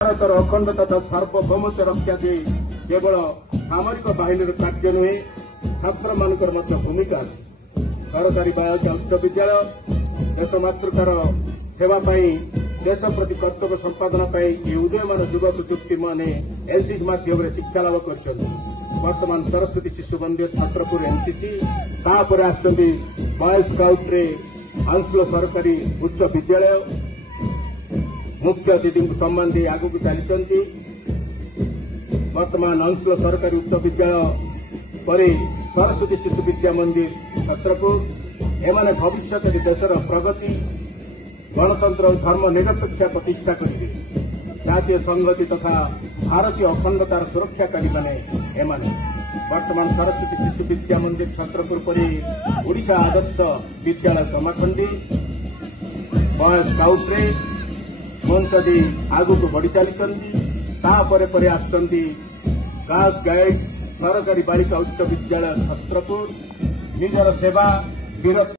ଭାରତର ଅଖଣ୍ଡତା ତଥା ସାର୍ବଭୌମତ୍ୱ ରକ୍ଷା ଦେଇ କେବଳ ସାମରିକ ବାହିନୀର କାର୍ଯ୍ୟ ନୁହେଁ, ଛାତ୍ରମାନଙ୍କର ମଧ୍ୟ ଭୂମିକା ଅଛି। ସରକାରୀ ବାଳିକା ଉଚ୍ଚ ବିଦ୍ୟାଳୟ ଦେଶ ମାତୃକାର ସେବା ପାଇଁ ଦେଶ ପ୍ରତି କର୍ତ୍ତବ୍ୟ ସମ୍ପାଦନ ପାଇଁ ଏହି ଉଦୀୟମାନ ଯୁବକ ଯୁବତୀମାନେ ଏନ୍ସିସି ମାଧ୍ୟମରେ ଶିକ୍ଷା ଲାଭ କରିଛନ୍ତି। ବର୍ତ୍ତମାନ ସରସ୍ୱତୀ ଶିଶୁ ମନ୍ଦିର ଛତ୍ରପୁର ଏନ୍ସିସି, ତାପରେ ଆସୁଛନ୍ତି ବୟ ସ୍କାଉଟ୍ରେ ଆଞ୍ଚଳିକ ସରକାରୀ ଉଚ୍ଚ ବିଦ୍ୟାଳୟ। मुख्य अतिथि को सम्मान दे आगू को चली वर्तमान अंचल सरकारी उच्च विद्यालय पर सरस्वती शिशु विद्या मंदिर छत्रपुर एमाने भविष्य देशर प्रगति गणतंत्र और धर्मनिरपेक्ष प्रतिष्ठा करेंगे। जातीय संगति तथा भारतीय अखंडतार सुरक्षाकारी माने एमाने वर्तमान सरस्वती शिशु विद्या मंदिर छत्रपुर पर ओडिशा आदर्श विद्यालय समाखंडी बय स्काउट्रे मंच दे आगू को बढ़ी चली आसुंदी गार्ल्स गाइड सरकारी बालिका उच्च विद्यालय छत्रपुर निजर सेवा वीरत्व